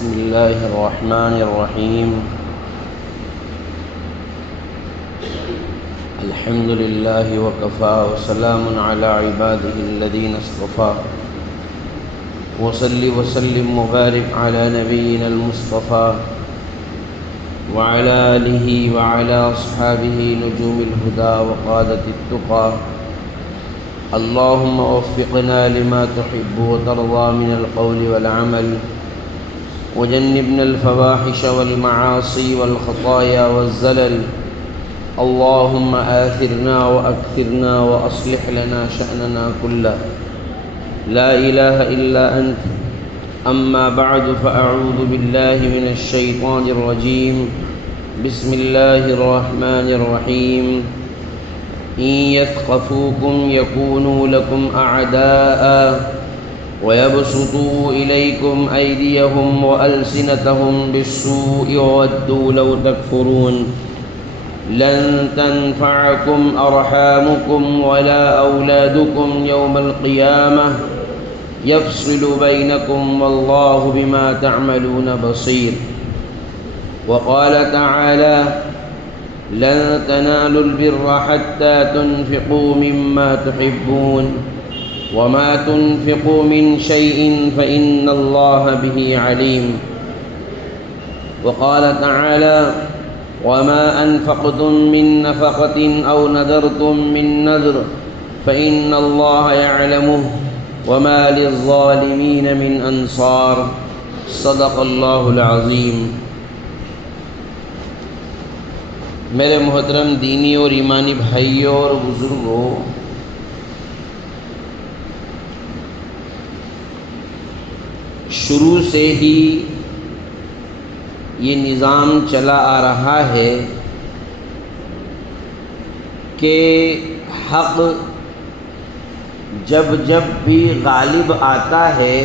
بسم الله الرحمن الرحيم. الحمد لله وكفى وسلام على عباده الذين اصطفى وصل وسلم وبارك على نبينا المصطفى وعلى آله وعلى أصحابه نجوم الهدى وقادة التقى. اللهم وفقنا لما تحب وترضى من القول والعمل وجنبنا الفواحش والمعاصي والخطايا والزلل. اللهم آثرنا وأكثرنا وأصلح لنا شأننا كله. لا إله إلا أنت. أما بعد فأعوذ بالله من الشيطان الرجيم. بسم الله الرحمن الرحيم. إن يثقفوكم يكونوا لكم أعداء ويبسطوا إليكم أيديهم وألسنتهم بالسوء وودوا لو تكفرون. لن تنفعكم أرحامكم ولا أولادكم يوم القيامة يفصل بينكم والله بما تعملون بصير. وقال تعالى: لن تنالوا البر حتى تنفقوا مما تحبون وما تنفقوا من شيء فإن الله به عليم. وقال تعالى: وما أنفقتم من نفقة أو نذرتم من نذر فإن الله يعلمه وما للظالمين من أنصار. صدق اللہ العظیم. میرے محترم دینی اور ایمانی بھائیوں اور بزرگوں، شروع سے ہی یہ نظام چلا آ رہا ہے کہ حق جب جب بھی غالب آتا ہے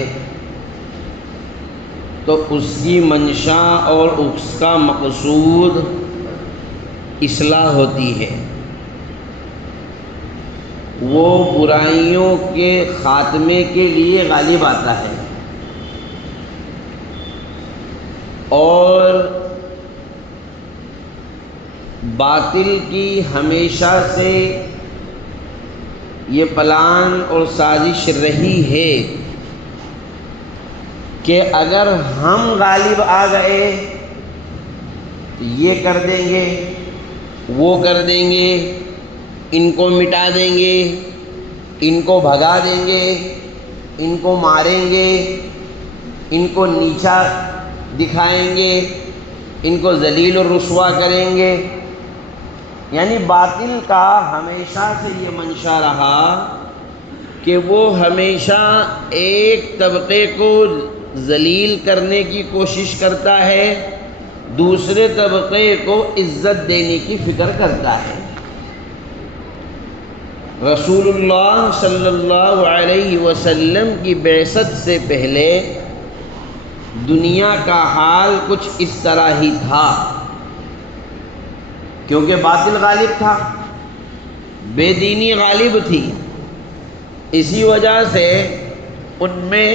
تو اس کی منشا اور اس کا مقصود اصلاح ہوتی ہے. وہ برائیوں کے خاتمے کے لیے غالب آتا ہے اور باطل کی ہمیشہ سے یہ پلان اور سازش رہی ہے کہ اگر ہم غالب آ گئے تو یہ کر دیں گے، وہ کر دیں گے، ان کو مٹا دیں گے، ان کو بھگا دیں گے، ان کو ماریں گے، ان کو نیچا دکھائیں گے، ان کو ذلیل اور رسوا کریں گے. یعنی باطل کا ہمیشہ سے یہ منشا رہا کہ وہ ہمیشہ ایک طبقے کو ذلیل کرنے کی کوشش کرتا ہے، دوسرے طبقے کو عزت دینے کی فکر کرتا ہے. رسول اللہ صلی اللہ علیہ وسلم کی بعثت سے پہلے دنیا کا حال کچھ اس طرح ہی تھا، کیونکہ باطل غالب تھا، بے دینی غالب تھی. اسی وجہ سے ان میں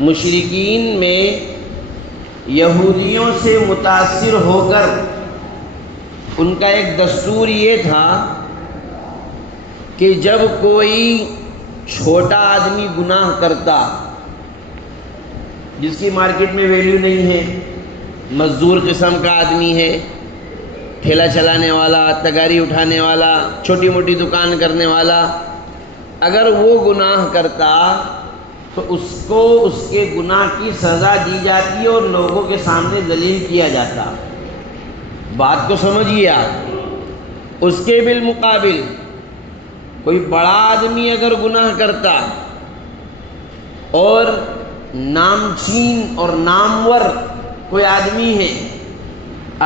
مشرکین میں یہودیوں سے متاثر ہو کر ان کا ایک دستور یہ تھا کہ جب کوئی چھوٹا آدمی گناہ کرتا جس کی مارکیٹ میں ویلیو نہیں ہے، مزدور قسم کا آدمی ہے، ٹھیلا چلانے والا، تگاری اٹھانے والا، چھوٹی موٹی دکان کرنے والا، اگر وہ گناہ کرتا تو اس کو اس کے گناہ کی سزا دی جاتی اور لوگوں کے سامنے ذلیل کیا جاتا. بات کو سمجھیے آپ. اس کے بالمقابل کوئی بڑا آدمی اگر گناہ کرتا اور نامچین اور نامور کوئی آدمی ہے،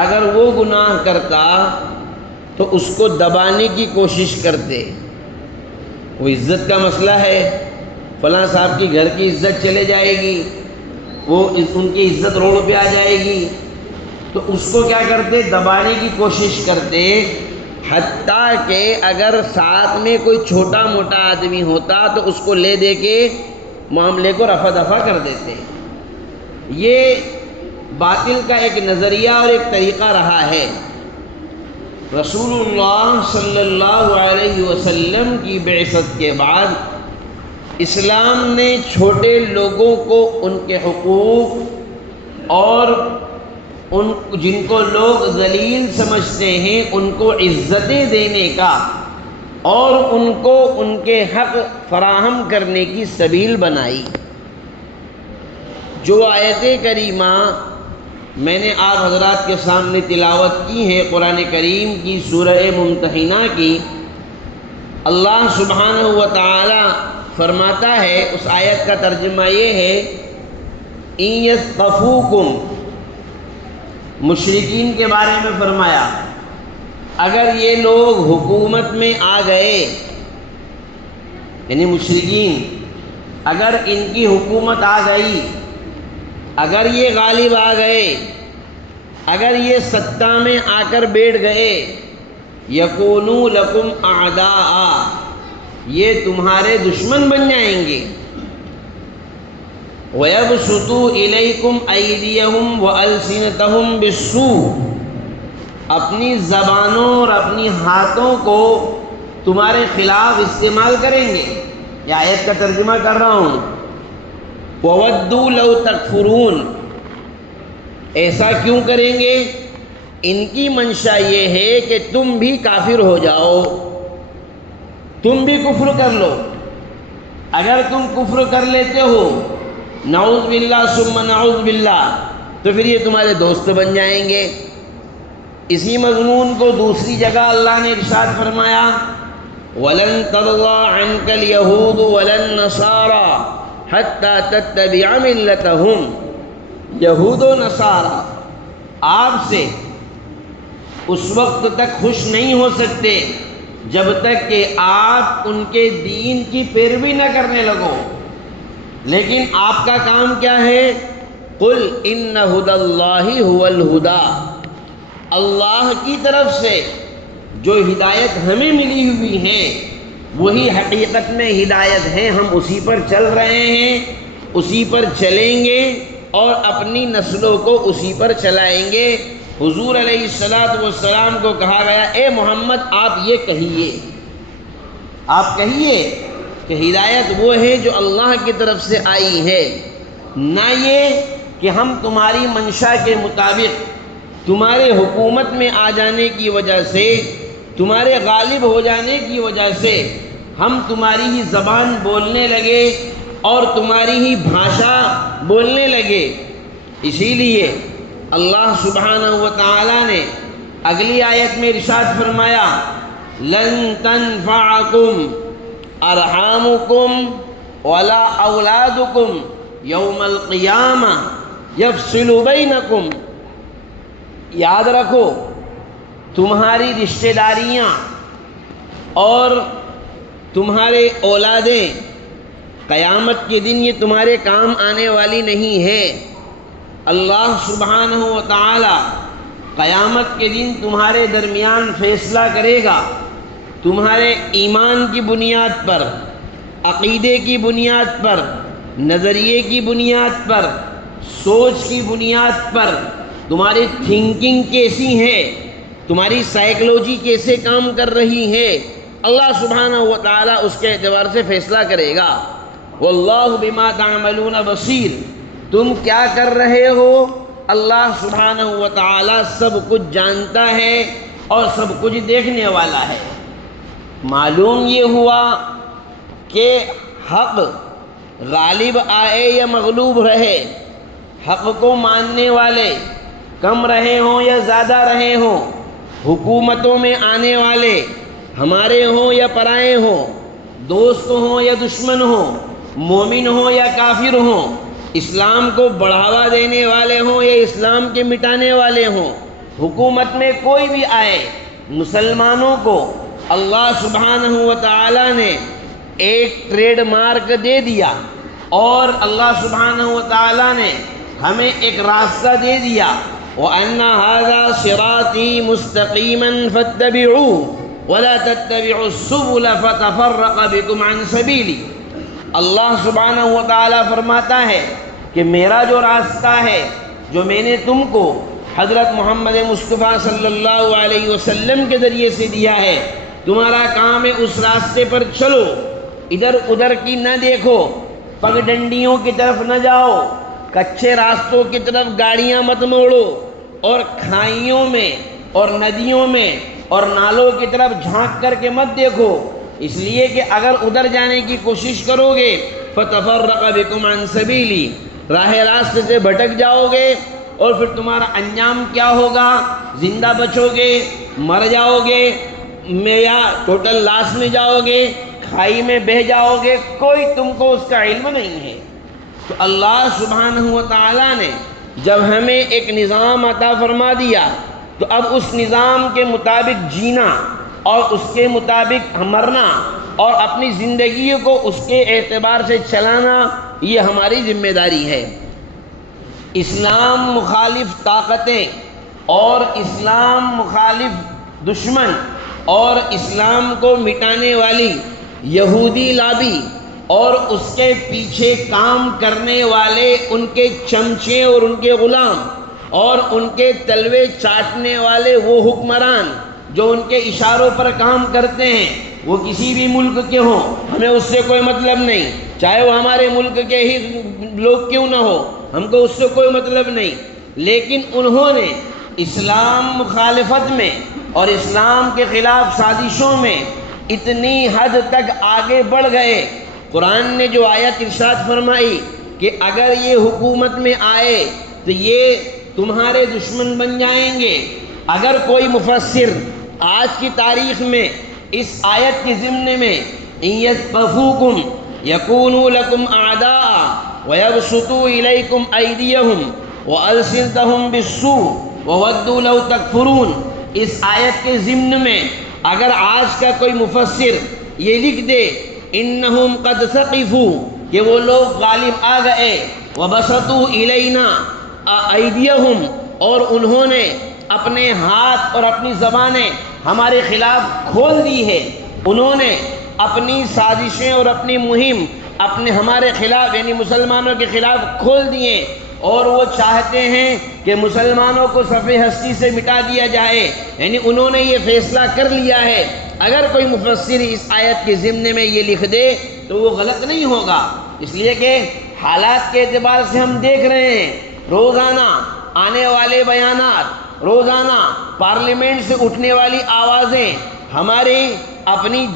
اگر وہ گناہ کرتا تو اس کو دبانے کی کوشش کرتے. وہ عزت کا مسئلہ ہے، فلاں صاحب کی گھر کی عزت چلے جائے گی، وہ ان کی عزت روڈ پہ آ جائے گی، تو اس کو کیا کرتے؟ دبانے کی کوشش کرتے. حتیٰ کہ اگر ساتھ میں کوئی چھوٹا موٹا آدمی ہوتا تو اس کو لے دے کے معاملے کو رفع دفع کر دیتے. یہ باطل کا ایک نظریہ اور ایک طریقہ رہا ہے۔ رسول اللہ صلی اللہ علیہ وسلم کی بعثت کے بعد اسلام نے چھوٹے لوگوں کو ان کے حقوق اور ان جن کو لوگ ذلیل سمجھتے ہیں ان کو عزتیں دینے کا اور ان کو ان کے حق فراہم کرنے کی سبیل بنائی۔ جو آیت کریمہ میں نے آپ حضرات کے سامنے تلاوت کی ہے قرآن کریم کی سورہ ممتحنہ کی، اللہ سبحانہ و تعالی فرماتا ہے، اس آیت کا ترجمہ یہ ہے اِن یثقفوکم، مشرکین کے بارے میں فرمایا اگر یہ لوگ حکومت میں آ گئے، یعنی مشرکین اگر ان کی حکومت آ گئی، اگر یہ غالب آ گئے، اگر یہ سطح میں آ کر بیٹھ گئے، یکونوا لکم اعداء، یہ تمہارے دشمن بن جائیں گے، وَيَبْسُطُوا إِلَيْكُمْ أَيْدِيَهُمْ وَأَلْسِنَتَهُمْ بِالسُّوءِ، اپنی زبانوں اور اپنی ہاتھوں کو تمہارے خلاف استعمال کریں گے۔ یہ آیت کا ترجمہ کر رہا ہوں۔ وَوَدُّوا لَوْ تَكْفُرُونَ، ایسا کیوں کریں گے؟ ان کی منشا یہ ہے کہ تم بھی کافر ہو جاؤ، تم بھی کفر کر لو۔ اگر تم کفر کر لیتے ہو، نعوذ باللہ ثم نعوذ باللہ، تو پھر یہ تمہارے دوست بن جائیں گے۔ اسی مضمون کو دوسری جگہ اللہ نے ارشاد فرمایا وَلَن تَرْضَىٰ عَنْكَ الْيَهُودُ وَلَا النَّصَارَىٰ حَتَّىٰ تَتَّبِعَ مِلَّتَهُمْ، یہود و نصارہ آپ سے اس وقت تک خوش نہیں ہو سکتے جب تک کہ آپ ان کے دین کی پیروی نہ کرنے لگو۔ لیکن آپ کا کام کیا ہے؟ قُلْ إِنَّ هُدَى اللَّهِ هُوَ الْهُدَىٰ، اللہ کی طرف سے جو ہدایت ہمیں ملی ہوئی ہے وہی حقیقت میں ہدایت ہے، ہم اسی پر چل رہے ہیں، اسی پر چلیں گے اور اپنی نسلوں کو اسی پر چلائیں گے۔ حضور علیہ السلام کو کہا گیا اے محمد آپ یہ کہیے، آپ کہیے کہ ہدایت وہ ہے جو اللہ کی طرف سے آئی ہے، نہ یہ کہ ہم تمہاری منشا کے مطابق تمہارے حکومت میں آ جانے کی وجہ سے، تمہارے غالب ہو جانے کی وجہ سے ہم تمہاری ہی زبان بولنے لگے اور تمہاری ہی بھاشا بولنے لگے۔ اسی لیے اللہ سبحانہ و تعالی نے اگلی آیت میں ارشاد فرمایا لن تنفعکم ارحامکم ولا اولادکم یوم القیامہ یفصل بینکم، یاد رکھو تمہاری رشتہ داریاں اور تمہارے اولادیں قیامت کے دن یہ تمہارے کام آنے والی نہیں ہے۔ اللہ سبحانہ و تعالی قیامت کے دن تمہارے درمیان فیصلہ کرے گا، تمہارے ایمان کی بنیاد پر، عقیدے کی بنیاد پر، نظریے کی بنیاد پر، سوچ کی بنیاد پر، تمہاری تھنکنگ کیسی ہے، تمہاری سائیکلوجی کیسے کام کر رہی ہے، اللہ سبحانہ و تعالیٰ اس کے اعتبار سے فیصلہ کرے گا۔ واللہ بما تعملون بصیر، تم کیا کر رہے ہو اللہ سبحانہ و تعالیٰ سب کچھ جانتا ہے اور سب کچھ دیکھنے والا ہے۔ معلوم یہ ہوا کہ حق غالب آئے یا مغلوب رہے، حق کو ماننے والے کم رہے ہوں یا زیادہ رہے ہوں، حکومتوں میں آنے والے ہمارے ہوں یا پرائے ہوں، دوست ہوں یا دشمن ہوں، مومن ہوں یا کافر ہوں، اسلام کو بڑھاوا دینے والے ہوں یا اسلام کے مٹانے والے ہوں، حکومت میں کوئی بھی آئے، مسلمانوں کو اللہ سبحانہ و تعالی نے ایک ٹریڈ مارک دے دیا اور اللہ سبحانہ و تعالی نے ہمیں ایک راستہ دے دیا وَأَنَّ هَذَا صِرَاطِي مُسْتَقِيمًا فَاتَّبِعُوهُ وَلَا تَتَّبِعُوا السُّبُلَ فَتَفَرَّقَ بِكُمْ عَنْ سَبِيلِهِ۔ اللہ سبحانہ و تعالی فرماتا ہے کہ میرا جو راستہ ہے جو میں نے تم کو حضرت محمد مصطفیٰ صلی اللہ علیہ وسلم کے ذریعے سے دیا ہے، تمہارا کام ہے اس راستے پر چلو، ادھر ادھر کی نہ دیکھو، پگ ڈنڈیوں کی طرف نہ جاؤ، کچے راستوں کی طرف گاڑیاں مت موڑو، اور کھائیوں میں اور ندیوں میں اور نالوں کی طرف جھانک کر کے مت دیکھو، اس لیے کہ اگر ادھر جانے کی کوشش کرو گے فَتَفَرَّقَ بِكُمْ عَنْ سَبِيلِي، راہ راست سے بھٹک جاؤ گے، اور پھر تمہارا انجام کیا ہوگا؟ زندہ بچو گے، مر جاؤ گے، یا ٹوٹل لاس میں جاؤ گے، کھائی میں بہہ جاؤ گے، کوئی تم کو اس کا علم نہیں ہے۔ تو اللہ سبحانہ و تعالیٰ نے جب ہمیں ایک نظام عطا فرما دیا تو اب اس نظام کے مطابق جینا اور اس کے مطابق مرنا اور اپنی زندگی کو اس کے اعتبار سے چلانا، یہ ہماری ذمہ داری ہے۔ اسلام مخالف طاقتیں اور اسلام مخالف دشمن اور اسلام کو مٹانے والی یہودی لابی اور اس کے پیچھے کام کرنے والے ان کے چمچے اور ان کے غلام اور ان کے تلوے چاٹنے والے وہ حکمران جو ان کے اشاروں پر کام کرتے ہیں، وہ کسی بھی ملک کے ہوں، ہمیں اس سے کوئی مطلب نہیں، چاہے وہ ہمارے ملک کے ہی لوگ کیوں نہ ہو، ہم کو اس سے کوئی مطلب نہیں، لیکن انہوں نے اسلام مخالفت میں اور اسلام کے خلاف سازشوں میں اتنی حد تک آگے بڑھ گئے۔ قرآن نے جو آیت ارشاد فرمائی کہ اگر یہ حکومت میں آئے تو یہ تمہارے دشمن بن جائیں گے، اگر کوئی مفسر آج کی تاریخ میں اس آیت کے ضمن میں إِن يَثْقَفُوكُمْ يَكُونُوا لَكُمْ أَعْدَاءً وَيَبْسُطُوا إِلَيْكُمْ أَيْدِيَهُمْ وَأَلْسِنَتَهُمْ بِالسُّوءِ وَوَدُّوا لَوْ تَكْفُرُونَ، اس آیت کے ضمن میں اگر آج کا کوئی مفسر یہ لکھ دے انہم قد ثقفوا، کہ وہ لوگ غالب آ گئے، وبسطوا الینا ایدیہم، اور انہوں نے اپنے ہاتھ اور اپنی زبانیں ہمارے خلاف کھول دی ہے، انہوں نے اپنی سازشیں اور اپنی مہم ہمارے خلاف یعنی مسلمانوں کے خلاف کھول دیے، اور وہ چاہتے ہیں کہ مسلمانوں کو صف ہستی سے مٹا دیا جائے، یعنی انہوں نے یہ فیصلہ کر لیا ہے۔ اگر کوئی مفسر اس آیت کے ضمن میں یہ لکھ دے تو وہ غلط نہیں ہوگا، اس لیے کہ حالات کے اعتبار سے ہم دیکھ رہے ہیں روزانہ آنے والے بیانات، روزانہ پارلیمنٹ سے اٹھنے والی آوازیں، ہماری اپنی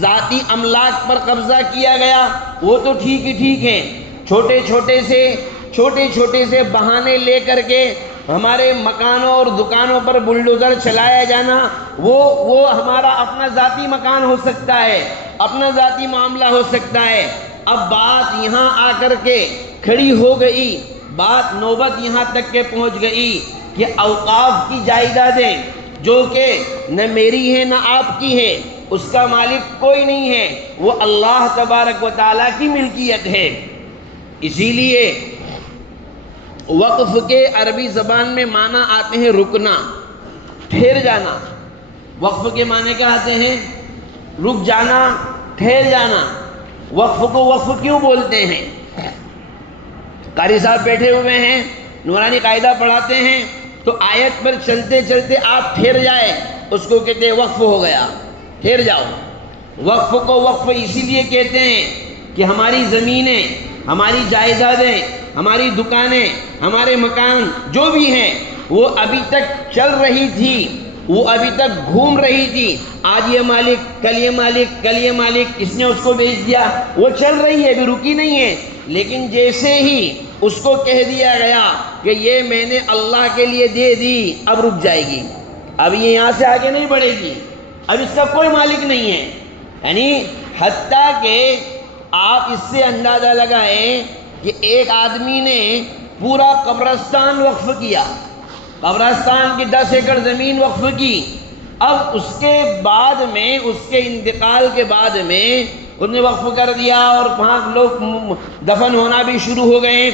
ذاتی املاک پر قبضہ کیا گیا، وہ تو ٹھیک ہی ٹھیک ہیں، چھوٹے چھوٹے سے بہانے لے کر کے ہمارے مکانوں اور دکانوں پر بلڈوزر چلایا جانا، وہ ہمارا اپنا ذاتی مکان ہو سکتا ہے، اپنا ذاتی معاملہ ہو سکتا ہے۔ اب بات یہاں آ کر کے کھڑی ہو گئی، بات نوبت یہاں تک کے پہنچ گئی کہ اوقاف کی جائیدادیں جو کہ نہ میری ہے نہ آپ کی ہے، اس کا مالک کوئی نہیں ہے، وہ اللہ تبارک و تعالیٰ کی ملکیت ہے۔ اسی لیے وقف کے عربی زبان میں معنی آتے ہیں رکنا، ٹھہر جانا۔ وقف کے معنی کیا آتے ہیں؟ رک جانا، ٹھہر جانا۔ وقف کو وقف کیوں بولتے ہیں؟ قاری صاحب بیٹھے ہوئے ہیں، نورانی قاعدہ پڑھاتے ہیں، تو آیت پر چلتے چلتے آپ ٹھہر جائے، اس کو کہتے ہیں وقف ہو گیا، ٹھہر جاؤ۔ وقف کو وقف اسی لیے کہتے ہیں کہ ہماری زمینیں، ہماری جائیدادیں، ہماری دکانیں، ہمارے مکان جو بھی ہیں وہ ابھی تک چل رہی تھی، وہ ابھی تک گھوم رہی تھی، آج یہ مالک، کل یہ مالک، کل یہ مالک، اس نے اس کو بیچ دیا، وہ چل رہی ہے، ابھی رکی نہیں ہے، لیکن جیسے ہی اس کو کہہ دیا گیا کہ یہ میں نے اللہ کے لیے دے دی، اب رک جائے گی، اب یہ یہاں سے آگے نہیں بڑھے گی، اب اس کا کوئی مالک نہیں ہے۔ یعنی حتیٰ کہ آپ اس سے اندازہ لگائیں کہ ایک آدمی نے پورا قبرستان وقف کیا، قبرستان کی 10 ایکڑ زمین وقف کی، اب اس کے بعد میں، اس کے انتقال کے بعد میں اس نے وقف کر دیا اور 5 لوگ دفن ہونا بھی شروع ہو گئے۔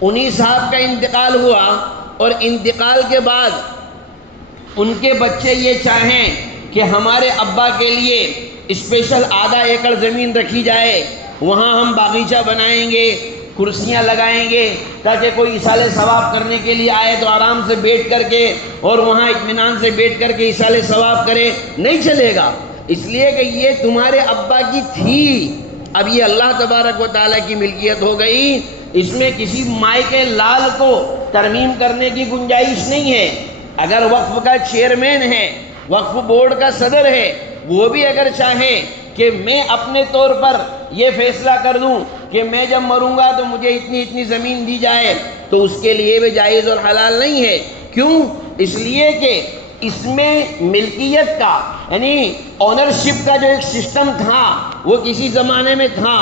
انہی صاحب کا انتقال ہوا اور انتقال کے بعد ان کے بچے یہ چاہیں کہ ہمارے ابا کے لیے اسپیشل آدھا ایکڑ زمین رکھی جائے، وہاں ہم باغیچہ بنائیں گے، کرسیاں لگائیں گے تاکہ کوئی ایصال ثواب کرنے کے لیے آئے تو آرام سے بیٹھ کر کے اور وہاں اطمینان سے بیٹھ کر کے ایصال ثواب کرے، نہیں چلے گا، اس لیے کہ یہ تمہارے ابا کی تھی، اب یہ اللہ تبارک و تعالیٰ کی ملکیت ہو گئی، اس میں کسی مائی کے لال کو ترمیم کرنے کی گنجائش نہیں ہے۔ اگر وقف کا چیئرمین ہے، وقف بورڈ کا صدر ہے، وہ بھی اگر چاہے کہ میں اپنے طور پر یہ فیصلہ کر دوں کہ میں جب مروں گا تو مجھے اتنی زمین دی جائے، تو اس کے لیے بھی جائز اور حلال نہیں ہے۔ کیوں؟ اس لیے کہ اس میں ملکیت کا یعنی اونرشپ کا جو ایک سسٹم تھا وہ کسی زمانے میں تھا،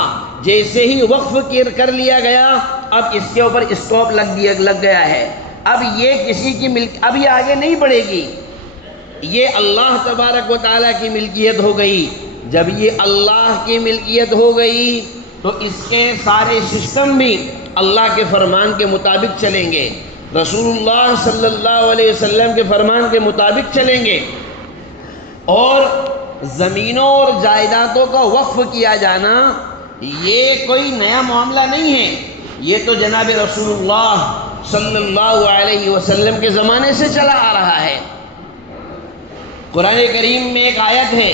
جیسے ہی وقف کر لیا گیا اب اس کے اوپر اسٹاپ لگ گیا ہے، اب یہ کسی کی اب یہ آگے نہیں بڑھے گی، یہ اللہ تبارک و تعالیٰ کی ملکیت ہو گئی۔ جب یہ اللہ کی ملکیت ہو گئی تو اس کے سارے سسٹم بھی اللہ کے فرمان کے مطابق چلیں گے، رسول اللہ صلی اللہ علیہ وسلم کے فرمان کے مطابق چلیں گے، اور زمینوں اور جائیدادوں کا وقف کیا جانا یہ کوئی نیا معاملہ نہیں ہے، یہ تو جناب رسول اللہ صلی اللہ علیہ وسلم کے زمانے سے چلا آ رہا ہے۔ قرآن کریم میں ایک آیت ہے،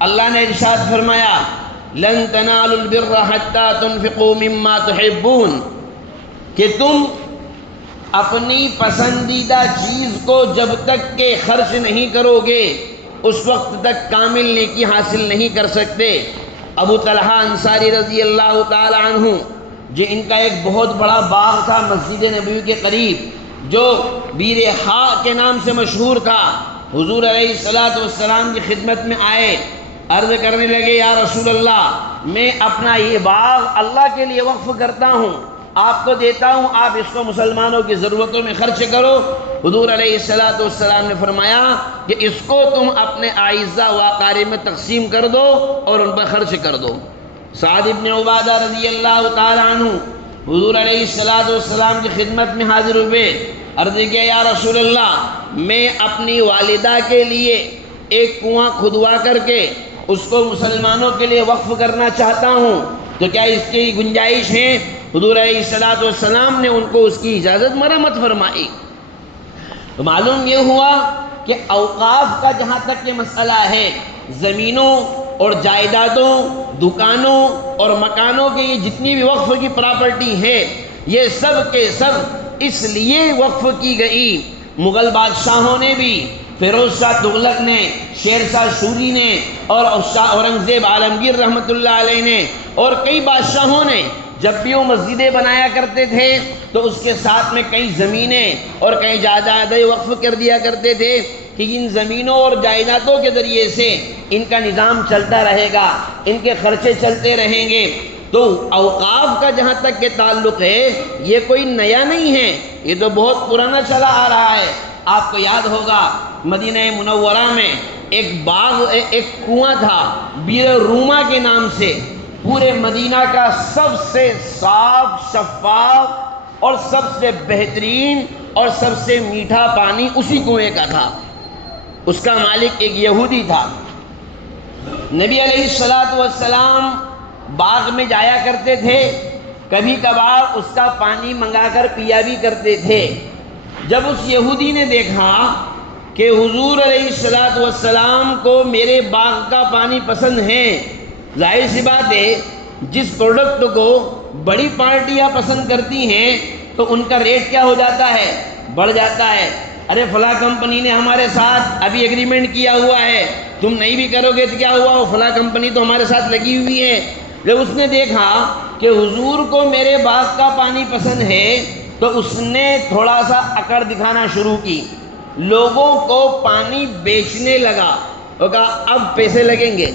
اللہ نے ارشاد فرمایا لن تنالوا البر حتى تنفقوا مما تحبون، کہ تم اپنی پسندیدہ چیز کو جب تک کہ خرچ نہیں کرو گے اس وقت تک کامل نیکی حاصل نہیں کر سکتے۔ ابو طلحہ انصاری رضی اللہ تعالی عنہ، جو ان کا ایک بہت بڑا باغ تھا مسجد نبوی کے قریب جو بیر ہا کے نام سے مشہور تھا، حضور علیہ السلام کی خدمت میں آئے، عرض کرنے لگے یا رسول اللہ میں اپنا یہ باغ اللہ کے لیے وقف کرتا ہوں، آپ کو دیتا ہوں، آپ اس کو مسلمانوں کی ضرورتوں میں خرچ کرو۔ حضور علیہ السلام نے فرمایا کہ اس کو تم اپنے اعزہ و اقارب میں تقسیم کر دو اور ان پر خرچ کر دو۔ سعد بن عبادہ رضی اللہ تعالی عنہ حضور علیہ السلام کی خدمت میں حاضر ہوئے، عرض کیا یا رسول اللہ میں اپنی والدہ کے لیے ایک کنواں کھدوا کر کے اس کو مسلمانوں کے لیے وقف کرنا چاہتا ہوں، تو کیا اس کی گنجائش ہے؟ حضور علیہ السلام نے ان کو اس کی اجازت مرمت فرمائی۔ تو معلوم یہ ہوا کہ اوقاف کا جہاں تک یہ مسئلہ ہے، زمینوں اور جائیدادوں، دکانوں اور مکانوں کے یہ جتنی بھی وقف کی پراپرٹی ہے یہ سب کے سب اس لیے وقف کی گئی۔ مغل بادشاہوں نے بھی، فیروز شاہ تغلق نے، شیر شاہ سوری نے اور اورنگزیب عالمگیر رحمۃ اللہ علیہ نے اور کئی بادشاہوں نے جب بھی وہ مسجدیں بنایا کرتے تھے تو اس کے ساتھ میں کئی زمینیں اور کئی جائیدادیں وقف کر دیا کرتے تھے کہ ان زمینوں اور جائیدادوں کے ذریعے سے ان کا نظام چلتا رہے گا، ان کے خرچے چلتے رہیں گے۔ تو اوقاف کا جہاں تک کہ تعلق ہے یہ کوئی نیا نہیں ہے، یہ تو بہت پرانا چلا آ رہا ہے۔ آپ کو یاد ہوگا مدینہ منورہ میں ایک کنواں تھا بیر روما کے نام سے، پورے مدینہ کا سب سے صاف شفاف اور سب سے بہترین اور سب سے میٹھا پانی اسی کنویں کا تھا، اس کا مالک ایک یہودی تھا۔ نبی علیہ السلام باغ میں جایا کرتے تھے، کبھی کبھار اس کا پانی منگا کر پیا بھی کرتے تھے۔ جب اس یہودی نے دیکھا کہ حضور علیہ السلام کو میرے باغ کا پانی پسند ہے، ظاہر سی بات ہے جس پروڈکٹ کو بڑی پارٹیاں پسند کرتی ہیں تو ان کا ریٹ کیا ہو جاتا ہے؟ بڑھ جاتا ہے۔ ارے فلاں کمپنی نے ہمارے ساتھ ابھی ایگریمنٹ کیا ہوا ہے، تم نہیں بھی کرو گے تو کیا ہوا، وہ فلاں کمپنی تو ہمارے ساتھ لگی ہوئی ہے۔ جب اس نے دیکھا کہ حضور کو میرے باغ کا پانی پسند ہے تو اس نے تھوڑا سا اکڑ دکھانا شروع کی، لوگوں کو پانی بیچنے لگا، وہ کہا اب پیسے لگیں گے،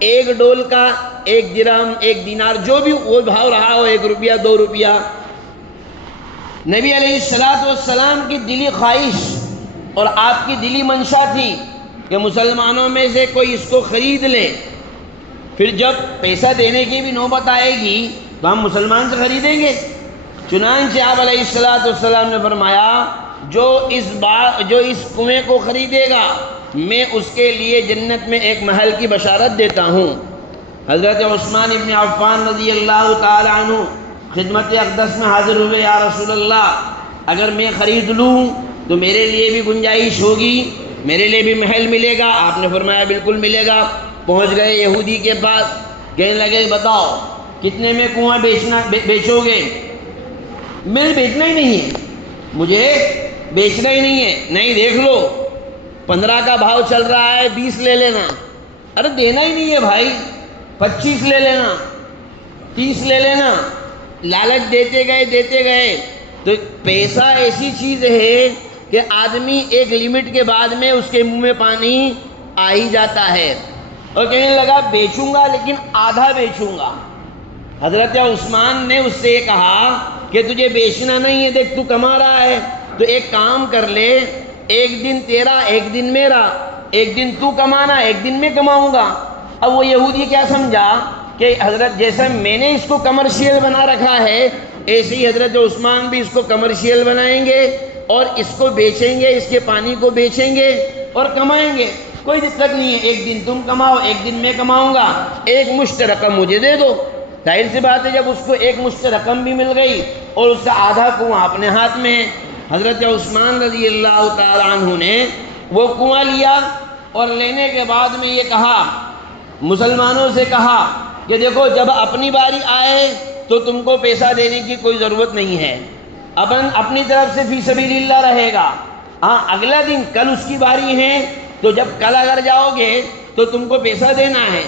ایک ڈول کا 1 درہم 1 دینار جو بھی وہ بھاؤ رہا ہو، 1 روپیہ 2 روپیہ۔ نبی علیہ السلام کی دلی خواہش اور آپ کی دلی منشا تھی کہ مسلمانوں میں سے کوئی اس کو خرید لے، پھر جب پیسہ دینے کی بھی نوبت آئے گی تو ہم مسلمان سے خریدیں گے۔ چنانچہ آپ علیہ السلام نے فرمایا جو اس کنویں کو خریدے گا میں اس کے لیے جنت میں ایک محل کی بشارت دیتا ہوں۔ حضرت عثمان ابن عفان رضی اللہ تعالی عنہ خدمت اقدس میں حاضر ہوئے، یا رسول اللہ اگر میں خرید لوں تو میرے لیے بھی گنجائش ہوگی، میرے لیے بھی محل ملے گا؟ آپ نے فرمایا بالکل ملے گا۔ پہنچ گئے یہودی کے پاس، کہنے لگے بتاؤ کتنے میں کنواں بیچو گے؟ میں بیچنا ہی نہیں ہے، مجھے بیچنا ہی نہیں ہے۔ نہیں دیکھ لو 15 کا بھاؤ چل رہا ہے، 20 لے لینا۔ ارے دینا ہی نہیں ہے بھائی، 25 لے لینا، 30 لے لینا۔ لالچ دیتے گئے۔ تو پیسہ ایسی چیز ہے کہ آدمی ایک لمٹ کے بعد میں اس کے منہ میں پانی آ ہی جاتا ہے۔ اور کہنے لگا بیچوں گا لیکن آدھا بیچوں گا۔ حضرت عثمان نے اس سے یہ کہا کہ تجھے بیچنا نہیں ہے، دیکھ تو کما رہا ہے تو ایک کام کر لے، ایک دن تیرا ایک دن میرا، ایک دن تو کمانا ایک دن میں کماؤں گا۔ اب وہ یہودی کیا سمجھا کہ حضرت جیسا میں نے اس کو کمرشیل بنا رکھا ہے، ایسے ہی حضرت عثمان بھی اس کو کمرشیل بنائیں گے اور اس کو بیچیں گے، اس کے پانی کو بیچیں گے اور کمائیں گے۔ کوئی دقت نہیں ہے، ایک دن تم کماؤ ایک دن میں کماؤں گا، ایک مشت رقم مجھے دے دو۔ ظاہر سی بات ہے جب اس کو ایک مشت رقم بھی مل گئی اور اس کا آدھا کنواں اپنے ہاتھ میں ہے۔ حضرت عثمان رضی اللہ تعالیٰ عنہ نے وہ کنواں لیا اور لینے کے بعد میں یہ کہا، مسلمانوں سے کہا کہ دیکھو جب اپنی باری آئے تو تم کو پیسہ دینے کی کوئی ضرورت نہیں ہے، اپنی طرف سے فی سبیل اللہ رہے گا۔ ہاں اگلا دن کل اس کی باری ہے تو جب کل اگر جاؤ گے تو تم کو پیسہ دینا ہے۔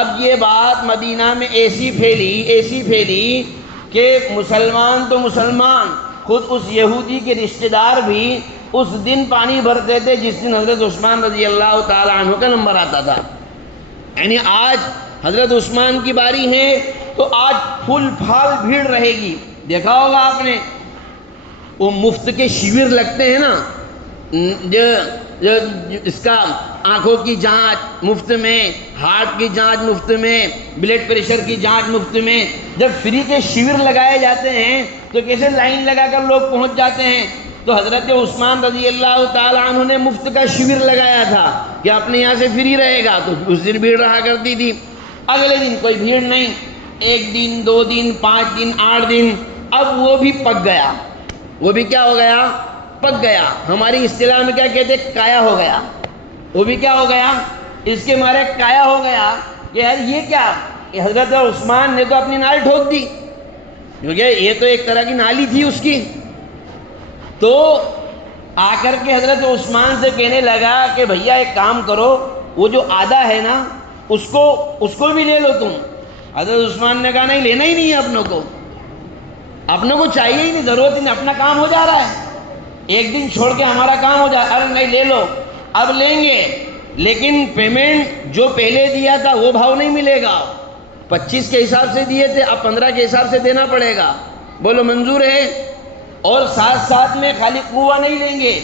اب یہ بات مدینہ میں ایسی پھیلی کہ مسلمان تو مسلمان، خود اس یہودی کے رشتہ دار بھی اس دن پانی بھرتے تھے جس دن حضرت عثمان رضی اللہ تعالیٰ عنہ کا نمبر آتا تھا۔ یعنی آج حضرت عثمان کی باری ہے تو آج پھول پھال بھیڑ رہے گی۔ دیکھا ہوگا آپ نے وہ مفت کے شیور لگتے ہیں نا، جو اس کا آنکھوں کی جانچ مفت میں، ہارٹ کی جانچ مفت میں، بلڈ پریشر کی جانچ مفت میں، جب فری کے شیور لگائے جاتے ہیں تو کیسے لائن لگا کر لوگ پہنچ جاتے ہیں۔ تو حضرت عثمان رضی اللہ تعالیٰ عنہ نے مفت کا شیور لگایا تھا کہ اپنے یہاں سے فری رہے گا، تو اس دن بھیڑ رہا کرتی تھی۔ اگلے دن کوئی بھیڑ نہیں، 1 دن 2 دن 5 دن 8 دن، اب وہ بھی پک گیا۔ وہ بھی کیا ہو گیا؟ پک گیا۔ ہماری اصطلاح میں کیا کہتے ہیں؟ کایا ہو گیا۔ وہ بھی کیا ہو گیا؟ اس کے مارے کایا ہو گیا کہ یار یہ کیا، کہ حضرت عثمان نے تو اپنی نال ٹھوک دی، کیونکہ یہ تو ایک طرح کی نالی تھی اس کی۔ تو آ کر کے حضرت عثمان سے کہنے لگا کہ بھیا ایک کام کرو، وہ جو آدھا ہے نا اس کو بھی لے لو تم۔ حضرت عثمان نے کہا نہیں لینا ہی نہیں ہے اپنوں کو چاہیے ہی نہیں، ضرورت ہی نہیں، اپنا کام ہو جا رہا ہے، ایک دن چھوڑ کے ہمارا کام ہو جائے۔ ارے نہیں لے لو، اب لیں گے لیکن پیمنٹ جو پہلے دیا تھا وہ بھاؤ نہیں ملے گا، 25 کے حساب سے دیے تھے اب 15 کے حساب سے دینا پڑے گا۔ بولو منظور ہے؟ اور ساتھ میں خالی کنواں نہیں لیں گے،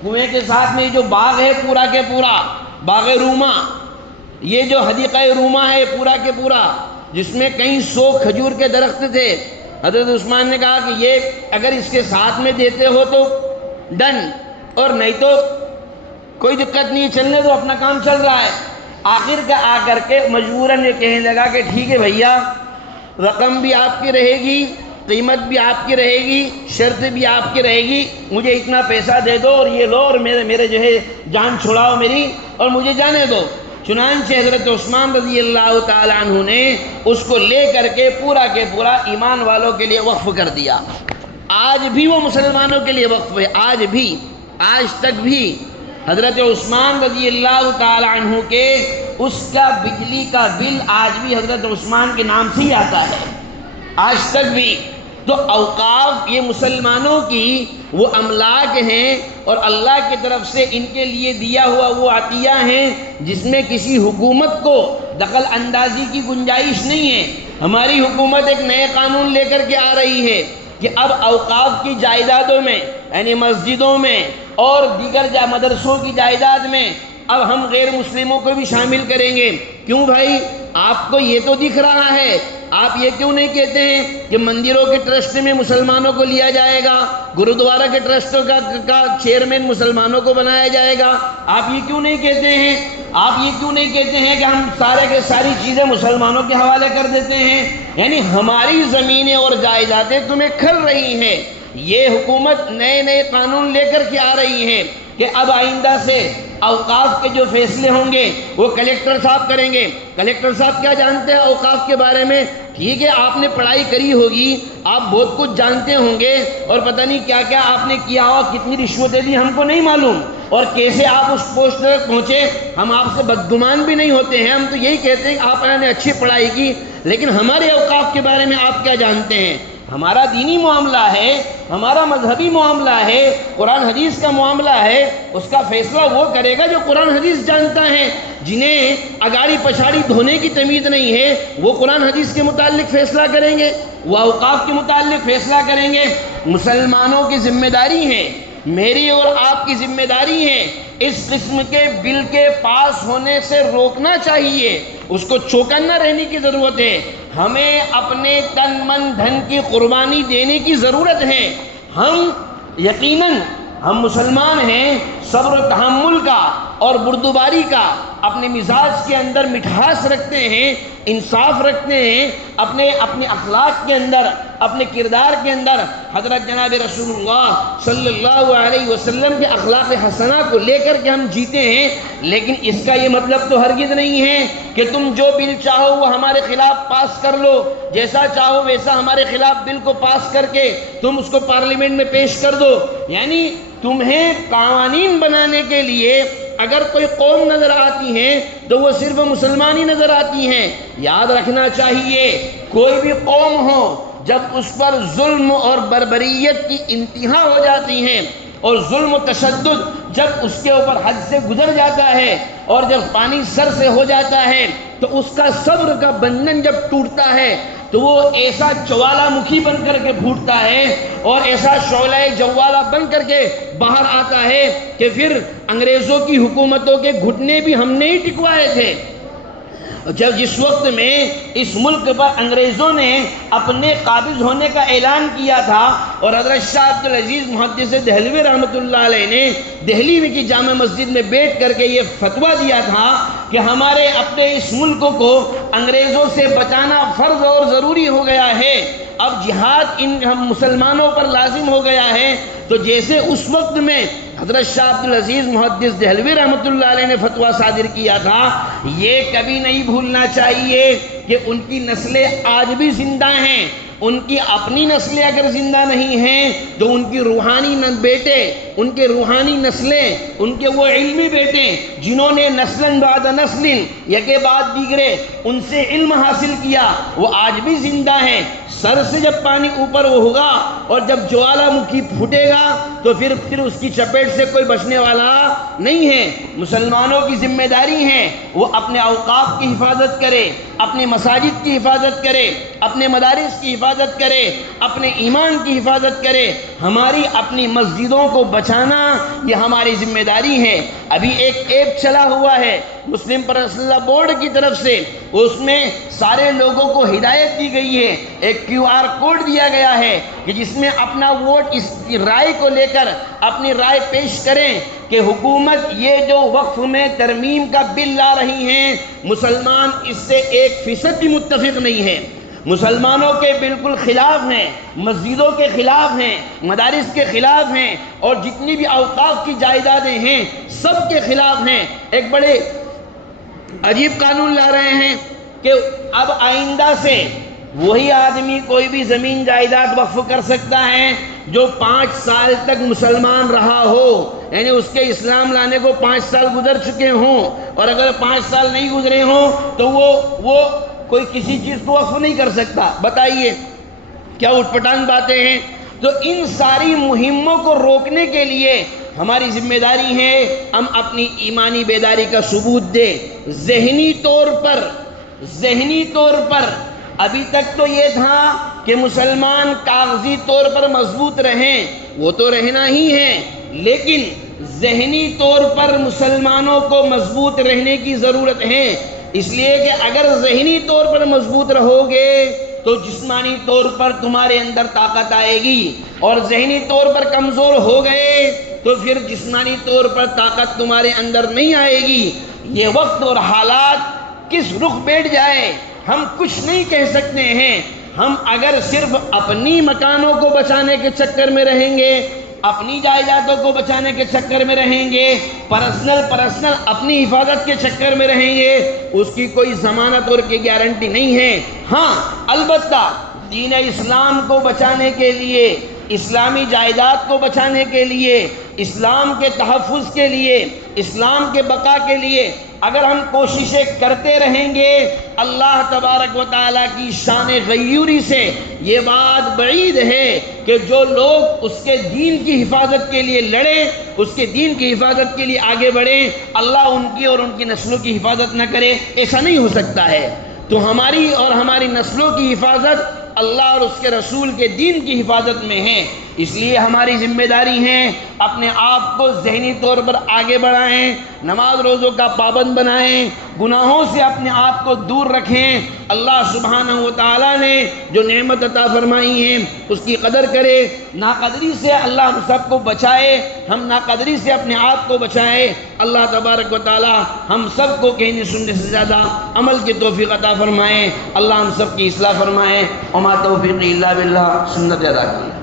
کنویں کے ساتھ میں جو باغ ہے پورا کے پورا باغ روما، یہ جو حدیقہ روما ہے پورا کے پورا، جس میں کئی 100 کھجور کے درخت تھے۔ حضرت عثمان نے کہا کہ یہ اگر اس کے ساتھ میں دیتے ہو تو ڈن، اور نہیں تو کوئی دقت نہیں، چلنے دو، اپنا کام چل رہا ہے۔ آخر کا آ کر کے مجبوراً یہ کہنے لگا کہ ٹھیک ہے بھیا، رقم بھی آپ کی رہے گی، قیمت بھی آپ کی رہے گی، شرط بھی آپ کی رہے گی، مجھے اتنا پیسہ دے دو اور یہ لو اور میرے جو ہے جان چھڑاؤ میری اور مجھے جانے دو۔ چنانچہ حضرت عثمان رضی اللہ تعالیٰ عنہ نے اس کو لے کر کے پورا کے پورا ایمان والوں کے لیے وقف کر دیا۔ آج بھی وہ مسلمانوں کے لیے وقف ہے، آج تک بھی حضرت عثمان رضی اللہ تعالیٰ عنہ کے اس کا بجلی کا بل آج بھی حضرت عثمان کے نام سے ہی آتا ہے، آج تک بھی۔ تو اوقاف یہ مسلمانوں کی وہ املاک ہیں اور اللہ کی طرف سے ان کے لیے دیا ہوا وہ عطیہ ہیں جس میں کسی حکومت کو دخل اندازی کی گنجائش نہیں ہے۔ ہماری حکومت ایک نئے قانون لے کر کے آ رہی ہے کہ اب اوقاف کی جائیدادوں میں، یعنی مسجدوں میں اور دیگر مدرسوں کی جائیداد میں اب ہم غیر مسلموں کو بھی شامل کریں گے۔ کیوں بھائی؟ آپ کو یہ تو دکھ رہا ہے، آپ یہ کیوں نہیں کہتے ہیں کہ مندروں کے ٹرسٹ میں مسلمانوں کو لیا جائے گا، گرودوارا کے ٹرسٹ کا چیئرمین مسلمانوں کو بنایا جائے گا؟ آپ یہ کیوں نہیں کہتے ہیں؟ آپ یہ کیوں نہیں کہتے ہیں کہ ہم سارے کے ساری چیزیں مسلمانوں کے حوالے کر دیتے ہیں؟ یعنی ہماری زمینیں اور جائیدادیں تمہیں کھل رہی ہیں۔ یہ حکومت نئے نئے قانون لے کر کے آ رہی ہے کہ اب آئندہ سے اوقاف کے جو فیصلے ہوں گے وہ کلیکٹر صاحب کریں گے۔ کلیکٹر صاحب کیا جانتے ہیں اوقاف کے بارے میں؟ ٹھیک ہے، آپ نے پڑھائی کری ہوگی، آپ بہت کچھ جانتے ہوں گے، اور پتہ نہیں کیا کیا آپ نے کیا ہو، کتنی رشوتیں دی ہم کو نہیں معلوم، اور کیسے آپ اس پوسٹ تک پہنچے ہم آپ سے بدگمان بھی نہیں ہوتے ہیں۔ ہم تو یہی کہتے ہیں کہ آپ نے اچھی پڑھائی کی، لیکن ہمارے اوقاف کے بارے میں آپ کیا جانتے ہیں؟ ہمارا دینی معاملہ ہے، ہمارا مذہبی معاملہ ہے، قرآن حدیث کا معاملہ ہے، اس کا فیصلہ وہ کرے گا جو قرآن حدیث جانتا ہے۔ جنہیں اگاڑی پچھاڑی دھونے کی تمیز نہیں ہے وہ قرآن حدیث کے متعلق فیصلہ کریں گے، وہ اوقاف کے متعلق فیصلہ کریں گے۔ مسلمانوں کی ذمہ داری ہے، میری اور آپ کی ذمہ داری ہے، اس قسم کے بل کے پاس ہونے سے روکنا چاہیے، اس کو چوکنا رہنے کی ضرورت ہے۔ ہمیں اپنے تن من دھن کی قربانی دینے کی ضرورت ہے۔ ہم یقیناً ہم مسلمان ہیں، صبر و تحمل کا اور بردباری کا، اپنے مزاج کے اندر مٹھاس رکھتے ہیں، انصاف رکھتے ہیں، اپنے اخلاق کے اندر، اپنے کردار کے اندر حضرت جناب رسول اللہ صلی اللہ علیہ وسلم کے اخلاق حسنہ کو لے کر کے ہم جیتے ہیں۔ لیکن اس کا یہ مطلب تو ہرگز نہیں ہے کہ تم جو بل چاہو وہ ہمارے خلاف پاس کر لو، جیسا چاہو ویسا ہمارے خلاف بل کو پاس کر کے تم اس کو پارلیمنٹ میں پیش کر دو۔ یعنی تمہیں قوانین بنانے کے لیے اگر کوئی قوم نظر آتی ہے تو وہ صرف مسلمان ہی نظر آتی ہیں۔ یاد رکھنا چاہیے کوئی بھی قوم ہو، جب اس پر ظلم اور بربریت کی انتہا ہو جاتی ہے اور ظلم و تشدد جب اس کے اوپر حد سے گزر جاتا ہے اور جب پانی سر سے ہو جاتا ہے تو اس کا صبر کا بندھن جب ٹوٹتا ہے تو وہ ایسا جوالا مکھی بن کر کے پھوٹتا ہے اور ایسا شعلہ جوالا بن کر کے باہر آتا ہے کہ پھر انگریزوں کی حکومتوں کے گھٹنے بھی ہم نے ہی ٹکوائے تھے۔ جس وقت میں اس ملک پر انگریزوں نے اپنے قابض ہونے کا اعلان کیا تھا اور حضرت شاہ عبدالعزیز محدث دہلوی رحمۃ اللہ علیہ نے دہلی میں کی جامع مسجد میں بیٹھ کر کے یہ فتویٰ دیا تھا کہ ہمارے اپنے اس ملک کو انگریزوں سے بچانا فرض اور ضروری ہو گیا ہے، اب جہاد ہم مسلمانوں پر لازم ہو گیا ہے، تو جیسے اس وقت میں حضرت شاہ عبدالعزیز محدث دہلوی رحمۃ اللہ علیہ نے فتویٰ صادر کیا تھا، یہ کبھی نہیں بھولنا چاہیے کہ ان کی نسلیں آج بھی زندہ ہیں۔ ان کی اپنی نسلیں اگر زندہ نہیں ہیں تو ان کی روحانی بیٹے، ان کے روحانی نسلیں، ان کے وہ علمی بیٹے جنہوں نے نسلاً بعد نسل یکے بعد دیگرے ان سے علم حاصل کیا، وہ آج بھی زندہ ہیں۔ سر سے جب پانی اوپر ہوگا اور جب جوالا مکھی پھوٹے گا تو پھر اس کی چپیٹ سے کوئی بچنے والا نہیں ہے۔ مسلمانوں کی ذمہ داری ہے وہ اپنے اوقاف کی حفاظت کرے، اپنے مساجد کی حفاظت کرے، اپنے مدارس کی حفاظت کرے، اپنے ایمان کی حفاظت کرے۔ ہماری اپنی مسجدوں کو بچانا یہ ہماری ذمہ داری ہے۔ ابھی ایک ایپ چلا ہوا ہے مسلم پرسنل بورڈ کی طرف سے، اس میں سارے لوگوں کو ہدایت دی گئی ہے، ایک QR کوڈ دیا گیا ہے کہ جس میں اپنا ووٹ اس رائے کو لے کر اپنی رائے پیش کریں کہ حکومت یہ جو وقف میں ترمیم کا بل لا رہی ہیں مسلمان اس سے 1% بھی متفق نہیں ہیں، مسلمانوں کے بالکل خلاف ہیں، مسجدوں کے خلاف ہیں، مدارس کے خلاف ہیں، اور جتنی بھی اوقاف کی جائیدادیں ہیں سب کے خلاف ہیں۔ ایک بڑے عجیب قانون لا رہے ہیں کہ اب آئندہ سے وہی آدمی کوئی بھی زمین جائیداد وقف کر سکتا ہے جو 5 سال تک مسلمان رہا ہو، یعنی اس کے اسلام لانے کو 5 سال گزر چکے ہوں، اور اگر 5 سال نہیں گزرے ہوں تو وہ کوئی کسی چیز کو وقف نہیں کر سکتا۔ بتائیے کیا اٹھ پٹانگ باتیں ہیں؟ تو ان ساری مہموں کو روکنے کے لیے ہماری ذمہ داری ہے ہم اپنی ایمانی بیداری کا ثبوت دیں۔ ذہنی طور پر ابھی تک تو یہ تھا کہ مسلمان کاغذی طور پر مضبوط رہیں، وہ تو رہنا ہی ہے، لیکن ذہنی طور پر مسلمانوں کو مضبوط رہنے کی ضرورت ہے، اس لیے کہ اگر ذہنی طور پر مضبوط رہو گے تو جسمانی طور پر تمہارے اندر طاقت آئے گی، اور ذہنی طور پر کمزور ہو گئے تو پھر جسمانی طور پر طاقت تمہارے اندر نہیں آئے گی۔ یہ وقت اور حالات کس رخ بیٹھ جائے ہم کچھ نہیں کہہ سکتے ہیں۔ ہم اگر صرف اپنی مکانوں کو بچانے کے چکر میں رہیں گے، اپنی جائیدادوں کو بچانے کے چکر میں رہیں گے، پرسنل اپنی حفاظت کے چکر میں رہیں گے، اس کی کوئی ضمانت اور کی گارنٹی نہیں ہے۔ ہاں البتہ دین اسلام کو بچانے کے لیے، اسلامی جائیداد کو بچانے کے لیے، اسلام کے تحفظ کے لیے، اسلام کے بقا کے لیے اگر ہم کوششیں کرتے رہیں گے، اللہ تبارک و تعالیٰ کی شان غیوری سے یہ بات بعید ہے کہ جو لوگ اس کے دین کی حفاظت کے لیے لڑیں، اس کے دین کی حفاظت کے لیے آگے بڑھیں، اللہ ان کی اور ان کی نسلوں کی حفاظت نہ کرے، ایسا نہیں ہو سکتا ہے۔ تو ہماری اور ہماری نسلوں کی حفاظت اللہ اور اس کے رسول کے دین کی حفاظت میں ہے، اس لیے ہماری ذمہ داری ہے اپنے آپ کو ذہنی طور پر آگے بڑھائیں، نماز روزوں کا پابند بنائیں، گناہوں سے اپنے آپ کو دور رکھیں، اللہ سبحانہ و تعالیٰ نے جو نعمت عطا فرمائی ہے اس کی قدر کرے، ناقدری سے اللہ ہم سب کو بچائے، ہم ناقدری سے اپنے آپ کو بچائے۔ اللہ تبارک و تعالیٰ ہم سب کو کہنے سننے سے زیادہ عمل کی توفیق عطا فرمائے، اللہ ہم سب کی اصلاح فرمائے۔ وما توفیقی الا باللہ، سنت ادا کی۔